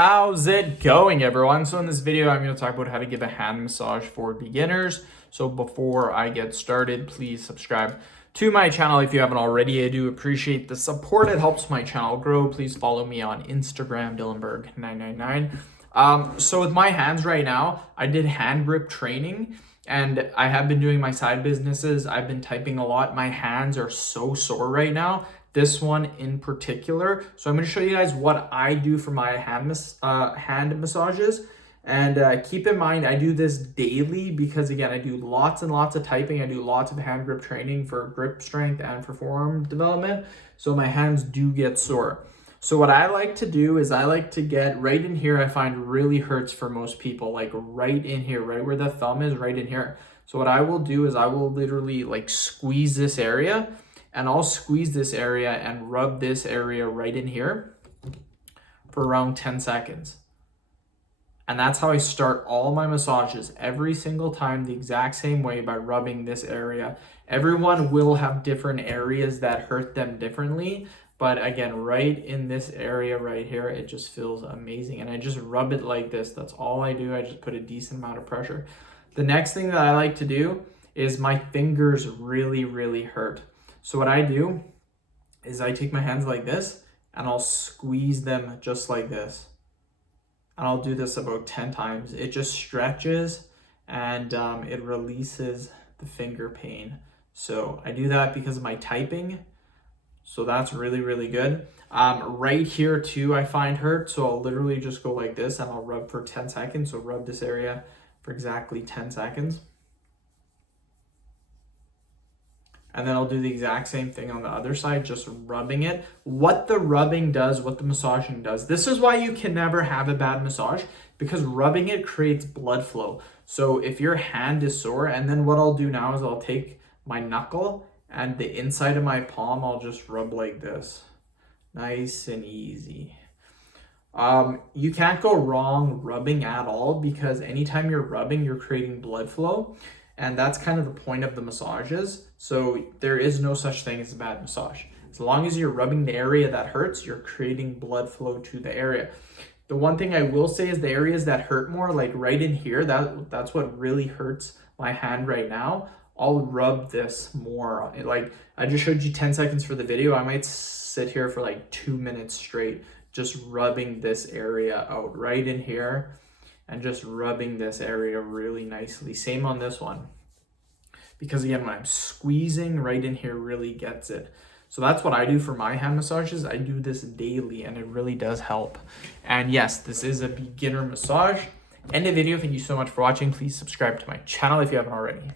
How's it going, everyone? So in this video, I'm going to talk about how to give a hand massage for beginners. So before I get started, please subscribe to my channel if you haven't already. I do appreciate the support. It helps my channel grow. Please follow me on Instagram, Dylanberg999. So with my hands right now, I did hand grip training and I have been doing my side businesses. I've been typing a lot. My hands are so sore right now. This one in particular. So I'm going to show you guys what I do for my hand massages. And keep in mind, I do this daily because, again, I do lots and lots of typing. I do lots of hand grip training for grip strength and for forearm development. So my hands do get sore. So what I like to do is I like to get right in here. I find really hurts for most people, like right in here, right where the thumb is, right in here. So what I will do is I will literally like squeeze this area. And I'll squeeze this area and rub this area right in here for around 10 seconds. And that's how I start all my massages every single time the exact same way, by rubbing this area. Everyone will have different areas that hurt them differently. But again, right in this area right here, it just feels amazing. And I just rub it like this. That's all I do. I just put a decent amount of pressure. The next thing that I like to do is my fingers really hurt. So what I do is I take my hands like this and I'll squeeze them just like this. And I'll do this about 10 times. It just stretches and it releases the finger pain. So I do that because of my typing. So that's really good. Right here too, I find hurt. So I'll literally just go like this and I'll rub for 10 seconds. So rub this area for exactly 10 seconds. And then I'll do the exact same thing on the other side, just rubbing it. What the rubbing does, what the massaging does, this is why you can never have a bad massage, because rubbing it creates blood flow. So if your hand is sore, and then what I'll do now is I'll take my knuckle and the inside of my palm, I'll just rub like this. Nice and easy. You can't go wrong rubbing at all, because anytime you're rubbing, you're creating blood flow. And that's kind of the point of the massages. So there is no such thing as a bad massage. As long as you're rubbing the area that hurts, you're creating blood flow to the area. The one thing I will say is the areas that hurt more, like right in here, that's what really hurts my hand right now. I'll rub this more. Like I just showed you 10 seconds for the video. I might sit here for like 2 minutes straight, just rubbing this area out right in here. And just rubbing this area really nicely. Same on this one. Because again, when I'm squeezing right in here, really gets it. So that's what I do for my hand massages. I do this daily and it really does help. And yes, this is a beginner massage. End of video. Thank you so much for watching. Please subscribe to my channel if you haven't already.